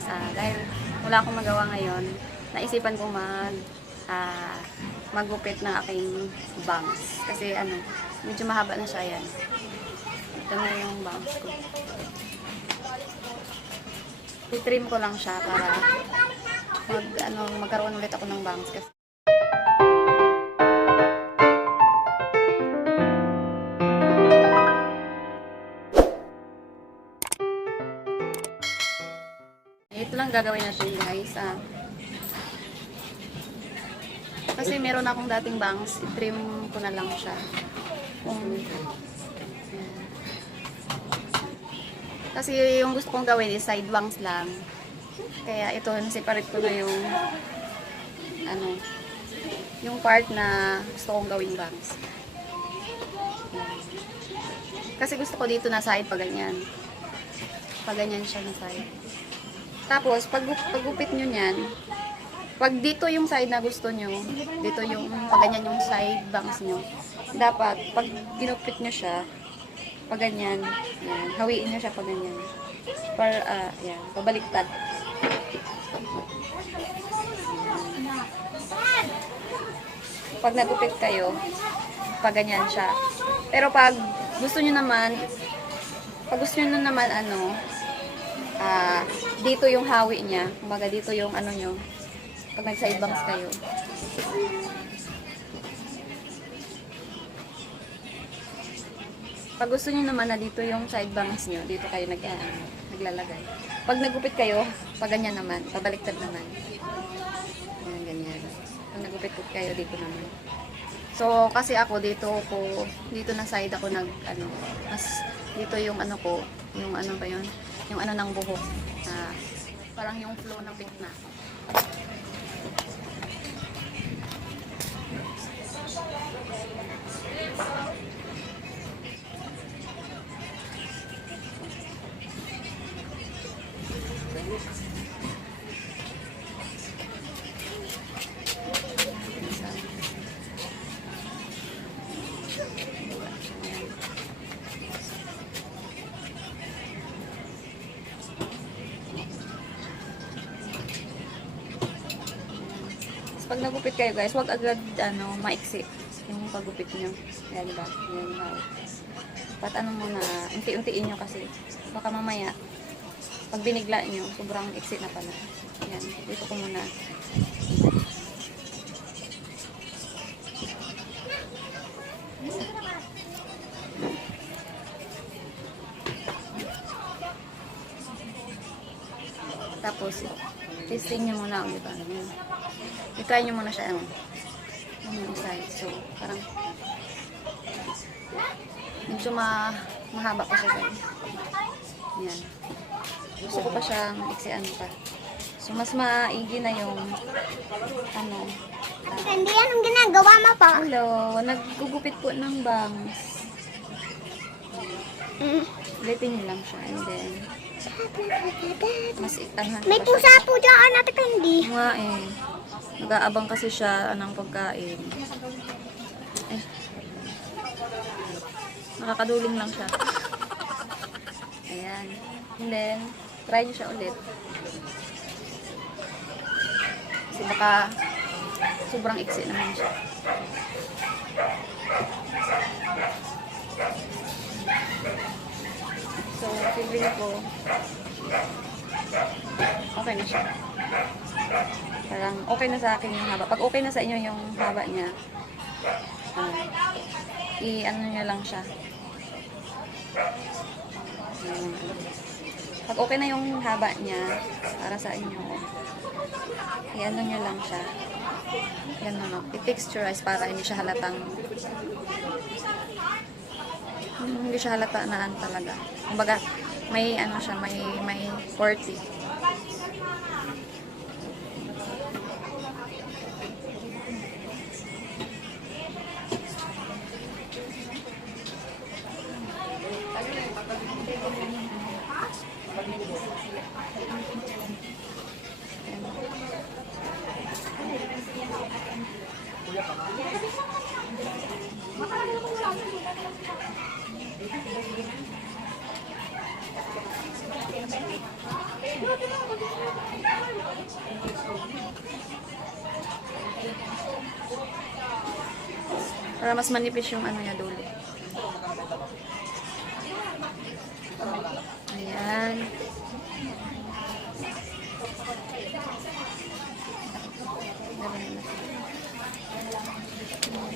guys. Dahil wala akong magawa ngayon, naisipan ko maggupit ng aking bangs. Kasi medyo mahaba na siya yan. Ito na yung bangs ko. I-trim ko lang siya para magkaroon ulit ako ng bangs. Kasi ito lang gagawin natin guys. Kasi meron akong dating bangs, i-trim ko na lang siya. Kasi yung gusto kong gawin is side bangs lang. Kaya ito, separate ko na yung part na gusto kong gawing bangs. Kasi gusto ko dito na side pa ganyan. Pa ganyan siya na side. Tapos, paggupit nyo nyan, pag dito yung side na gusto nyo, dito yung, pag ganyan yung side bangs nyo, dapat, pag ginupit nyo siya, pag ganyan, yan, hawiin nyo siya pag ganyan. Yan, pabaliktad. Pag nagupit kayo, pag ganyan siya. Pero pag gusto nyo naman, dito yung hawi niya. Kumbaga dito yung nyo. Pag nag-side bangs kayo. Pag gusto nyo naman na dito yung side bangs nyo, dito kayo naglalagay. Pag nagupit kayo, pag ganyan naman, pabaliktad naman. Ganyan, ganyan. Pag nagupit kayo, dito naman. So, kasi ako dito na side ako mas dito yung ko, yung ba yun? Yung ng buhok. Parang yung flow ng pikna. Pag nagupit kayo guys, wag agad maiksi yung paggupit nyo. Yan diba? Yan Pat muna, unti-untiin nyo kasi baka mamaya pag binigla nyo, sobrang iksi na pala. Yan, dito ko muna. Tapos, testing nyo muna ulit. I-try nyo muna siya yung side. So, parang medyo mahaba pa siya guys. Yan. Gusto ko pa siyang iksian pa. So, mas maigi na yung Hindi yan ang ginagawa mo pa. Hello, naggugupit po ng bangs. Ulitin nyo lang siya and then mas itangan May pusa po dyan, Ate Candy. nga nag-aabang kasi siya ng pagkain. Nakakaduling lang siya. Ayan. And then, try nyo siya ulit. Kasi baka sobrang iksi naman siya. So, feeling ko okay na siya. Parang okay na sa akin yung haba. Pag okay na sa inyo yung haba niya, nyo lang siya. Pag okay na yung haba niya, para sa inyo, nyo lang siya. I-texturize para hindi siya halatang na talaga. Kumbaga, may siya, may 40. Para mas manipis yung ano niya dulo. Ayan.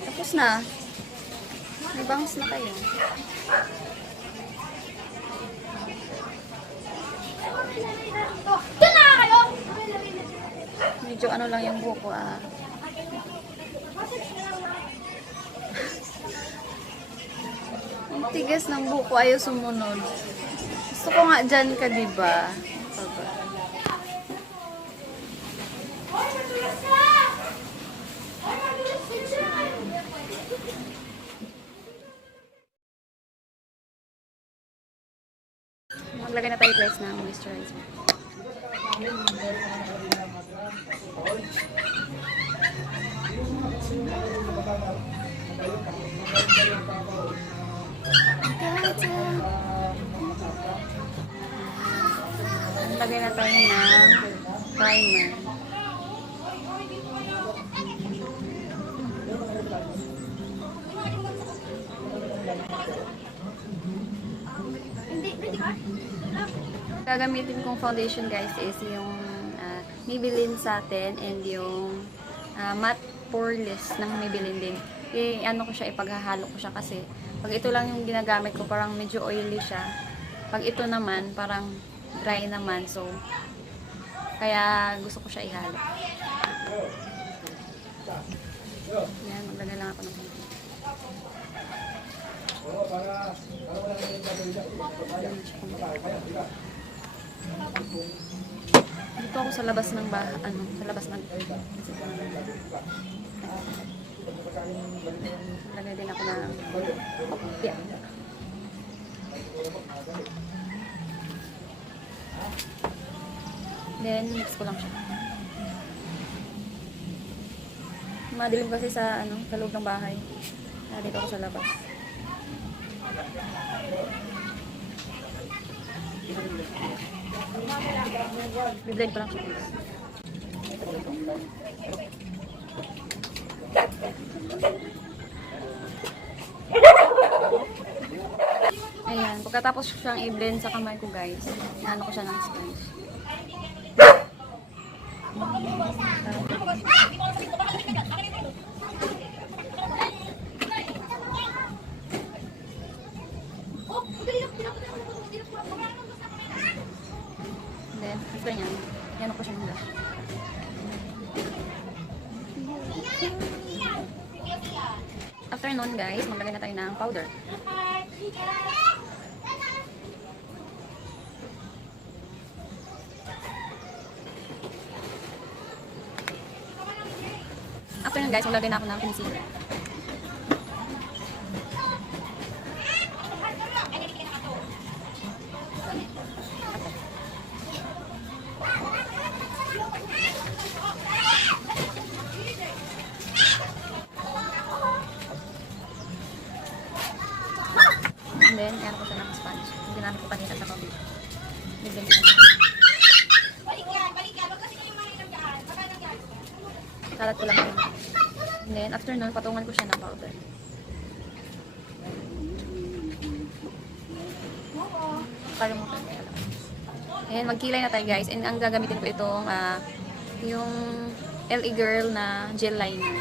Tapos na. May bangs na kayo. Medyo ano lang yung buko ah. Ang tigas ng buko, ayaw sumunod. Gusto ko nga dyan ka, diba? Baba. Maglagay na tayo guys ng moisturizer. Lagay na tayo ng primer. Gagamitin kong foundation guys is yung Maybelline Satin and yung matte poreless ng Maybelline din. Ano ko siya, ipaghahalo ko siya kasi pag ito lang yung ginagamit ko parang medyo oily siya. Pag ito naman parang dry naman, so kaya gusto ko siya ihalo. Yan, maglagay lang ako ng konti. Dito ako sa labas ng sa labas ng lagay din ako ng kopya. Then, mix ko lang siya. Madilim kasi sa sa loob ng bahay. Dito ako sa labas. Biblend ko lang siya. Ayan, pagkatapos siyang i-blend sa kamay ko guys, ano ko siya ng sponge. Then, after niyan, yan ko siya ng blush. After nun guys, maglagay na tayo ng powder. After nun guys, maglagay na ako ng concealer. And then, ayan ko siya ng sponge. Yung ginamit ko kanina sa coffee. Bigyan ko. Kalat ko lang yun. And then, after nun, patungan ko siya ng powder. Kalimutan ko yan. Ayan, magkilay na tayo guys. And ang gagamitin ko itong yung LA Girl na gel liner.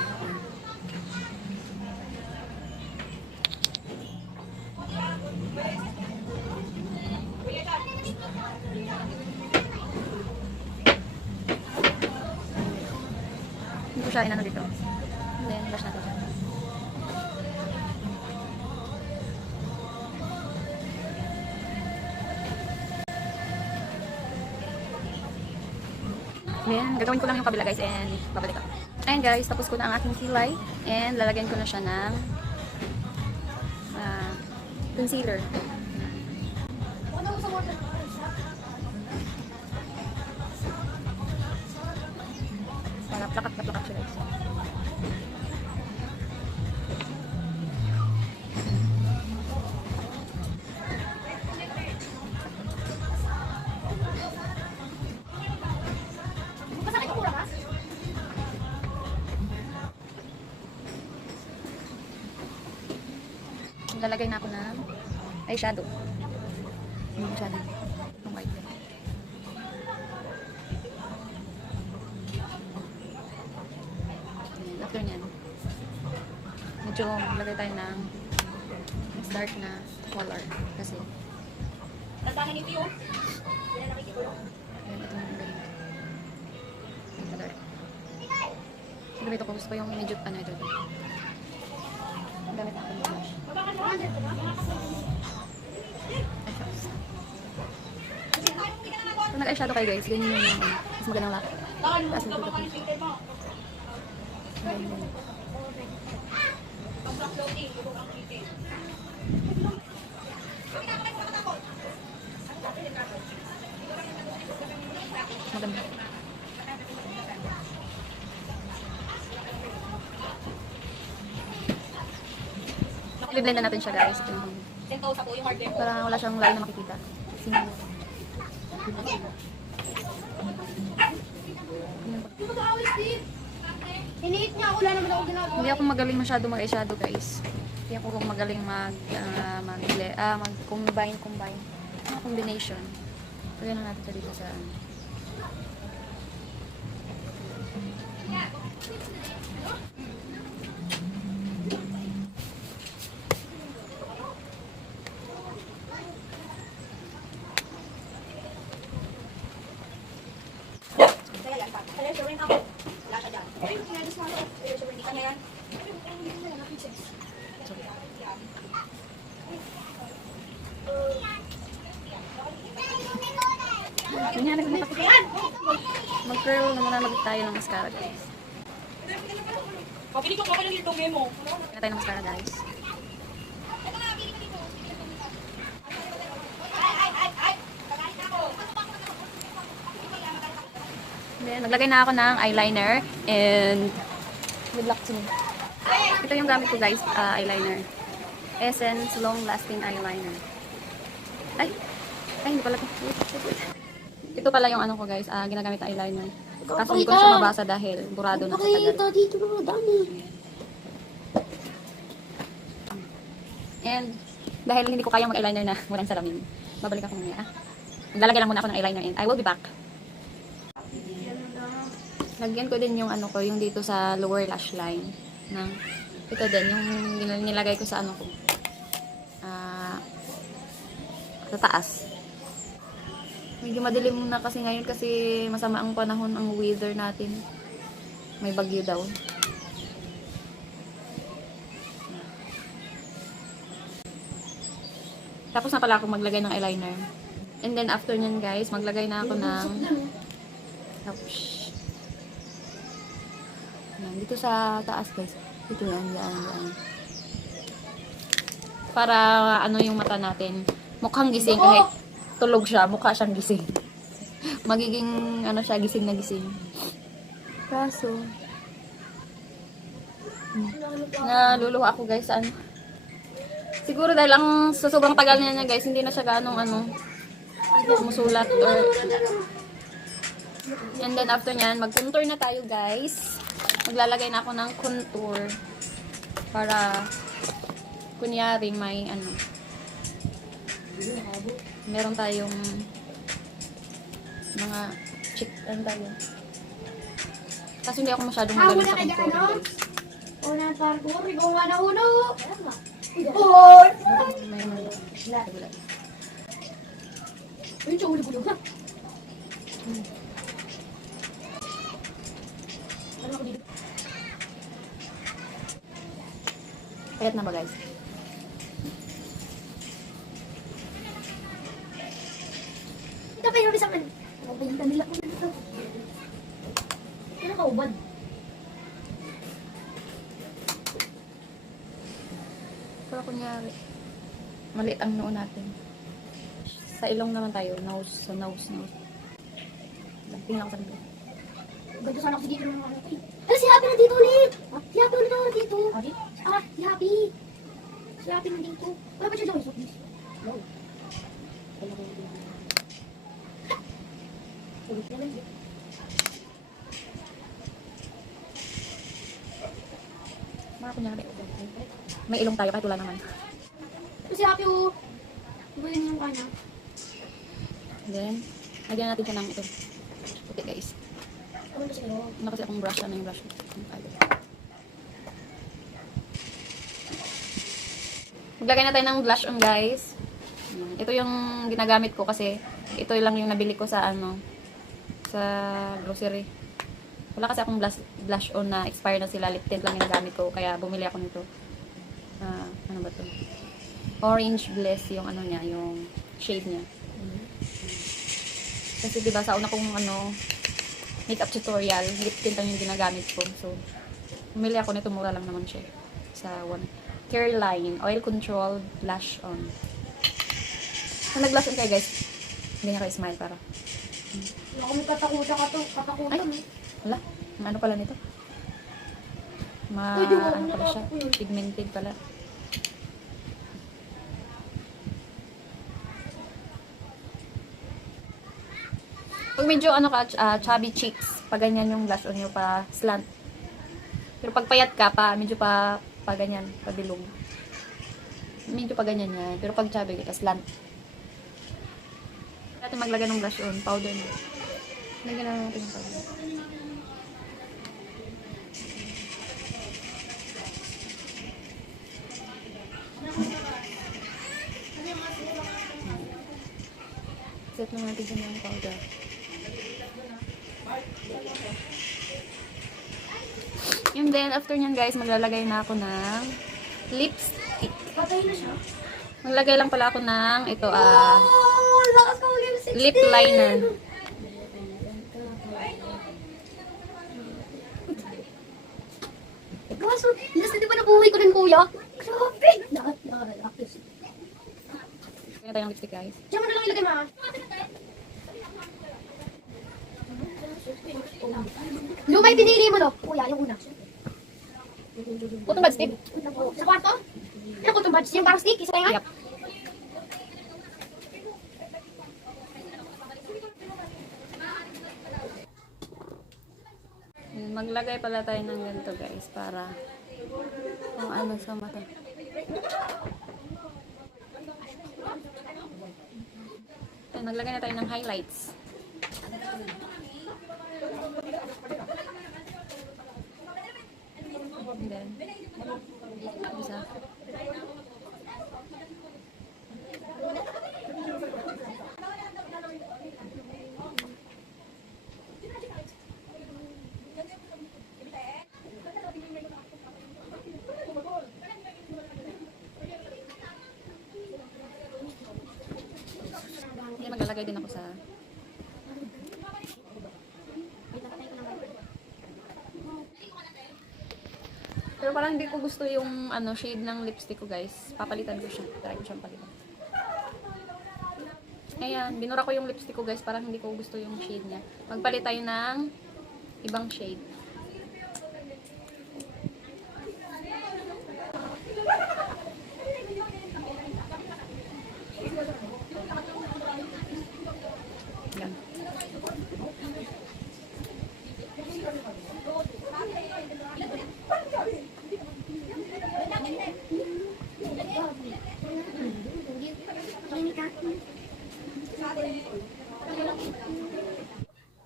Hindi ko siya inano dito. And then, brush natin siya. Ayan, gagawin ko lang yung kabila guys and babalik ako. Ayan guys, tapos ko na ang aking kilay and lalagyan ko na siya ng concealer. Para plakat na plakat siya guys. lalagay na ako ng eyeshadow. Yung shadow. Yung white. Ayan, after nyan, medyo maglagay tayo ng mas dark na color. Kasi, Tantahan ito yun. ayan, ito yung ganito. Yung dark. Siguro ito ko, gusto ko yung medyo ano ito. Ang gamit ako ng blush. Kung nag-eyeshadow kayo guys, ganyan yung mas magandang lock. Taas ng tutok niya. Ganyan. Maganda. I-blend na natin siya guys. Sentosa po yung hardware ko. Para wala siyang line na makikita. Single. Hiniit niya ako, wala naman ako ginagawa. Hindi ako magaling masyado mag-eyeshadow guys. Hindi ako magaling combine. Combination. Lagyan na natin ito dito sa Kaya yan, Pat. Kaya sure rin ako. Wala siya dyan. Ay, kinagis mo ako. Kaya sure rin kanya yan. Ganyan, mag-curl na muna mag tayo ng mascara guys. Pabili ko kayo ng litong memo. Kaya tayo ng mascara guys. Then, maglagay na ako ng eyeliner and good luck to me. Ito yung gamit ko guys, eyeliner. Essence Long Lasting Eyeliner. Ay, hindi pala ito. Ito pala yung ano ko guys, ginagamit na eyeliner. Kaso hindi ko na siya mabasa dahil burado na sa tagal. dito na dami. And dahil hindi ko kayang mag-eyeliner na walang salamin, babalik ako mamaya. Maglalagay lang muna ako ng eyeliner and I will be back. Lagyan ko din yung ano ko, yung dito sa lower lash line. Ito din, yung nilagay ko sa ano ko. Sa taas. Medyo madilim na kasi ngayon kasi masama ang panahon, ang weather natin. May bagyo daw. Tapos na pala ako maglagay ng eyeliner. And then after nyan guys, maglagay na ako ng yan, dito sa taas guys. Dito yan. Para ano yung mata natin. Mukhang gising kahit tulog siya. Mukha siyang gising. Magiging ano siya, gising na gising. Kaso naluluha ako guys saan. Siguro dahil ang sa sobrang tagal niya guys, hindi na siya ganong musulat or. And then after nyan, mag-contour na tayo guys. Maglalagay na ako ng contour para kunyari may meron tayong mga cheek tayo. Kasi hindi ako masyadong magaling sa contour. Una parkour, ikaw nga na uno. Ayun, siya ulo-ulo na. Payat na ba guys? Ito pa yung isa man. Papahinta nila ko nito. Ano ka ubad? Para kunyari, maliit ang noo natin. Sa ilong naman tayo, nose. Tingnan ako sa dito. Ganito sana ako dito ng mga anak. Ay, si Happy nandito ulit! Si Happy ulit nandito. Si Happy. Si Happy nandito. Wala ba siya dyan? No. Ulit naman. Mga kunyari, may ilong tayo kahit wala naman. Si Happy, oh. Iba yun yung kanya. Then, lagyan natin siya ng ito. Puti guys. Ano ba sa'yo? Ano kasi akong brush, ano yung brush? Maglagay na tayo ng blush on guys. Ito yung ginagamit ko kasi ito lang yung nabili ko sa ano, sa grocery. Wala kasi akong blush on na expire na sila. Lip tint lang yung nagamit ko. Kaya bumili ako nito. Ano ba to? Orange Bliss yung ano niya, yung shade niya. Kasi diba sa una kong ano, makeup tutorial, lip tint lang yung ginagamit ko. So, bumili ako nito. Mura lang naman siya. Sa Careline Oil Control Blush On. Kung nag-blush on kayo guys, ganyan kayo smile para. Ako may katakuta ka to. Katakuta. Ay, wala. Ano pala nito? Uy, di mo ako Ano pala siya? nakakapul. Pigmented pala. Pag medyo ano ka, chubby cheeks, pag ganyan yung blush on nyo pa slant. Pero pag payat ka pa, medyo pa ganyan, pa bilog. Medyo pa ganyan yan. Pero pag chubby ka, slant. Natin maglagay ng blush on, powder na. Lagyan na natin yung powder. Set lang natin dyan yung powder. And then, after nyan guys, maglalagay na ako ng lipstick. Patay na siya. Maglagay lang pala ako ng ito, Oh, lakas ko lipstick. lip liner. Kaso, last na di ba nabuhay ko din, kuya? Grabe! Nakalakis. Kaya tayo ng lipstick guys. Diyan mo na lang ilagay, ma. Lumay pinili mo, no? Kuya, yung una. Cotton bud stick. Sa kwarto? Ano cotton buds? Yung parang stick? Isa tayo nga? Yep. Maglagay pala tayo ng ganito guys para kung ano sa mata. Ayan, maglagay na tayo ng highlights. And then, isa. Hindi, maglalagay din ako sa pero parang hindi ko gusto yung ano shade ng lipstick ko guys. Papalitan ko siya. Try ko siyang palitan. Ayan, binura ko yung lipstick ko guys. Parang hindi ko gusto yung shade niya. Magpalit tayo ng ibang shade. Ayan.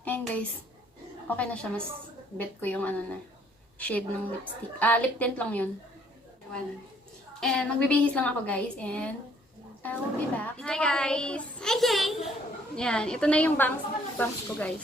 Ayan guys, okay na siya. Mas bet ko yung ano na shade ng lipstick. Lip tint lang yun. And magbibihis lang ako guys. And I will be back. Hi guys! Okay. Yan, ito na yung bangs ko guys.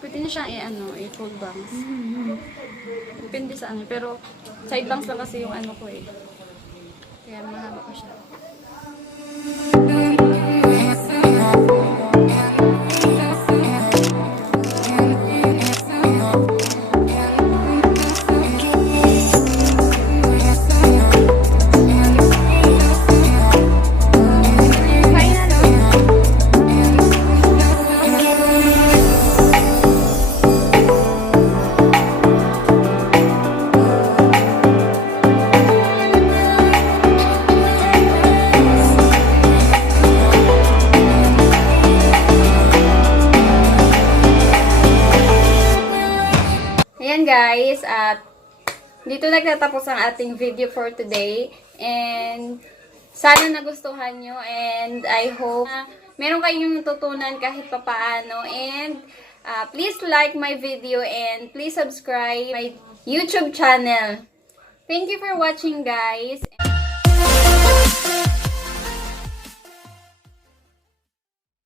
Pwede na siya i-fold bangs. Depende sa ano. Pero side bangs lang kasi yung ano ko eh. Kaya mahaba pa siya. guys, at dito nagtatapos ang ating video for today. And sana nagustuhan nyo. And I hope meron kayong natutunan kahit papaano. And please like my video and please subscribe my YouTube channel. Thank you for watching, guys.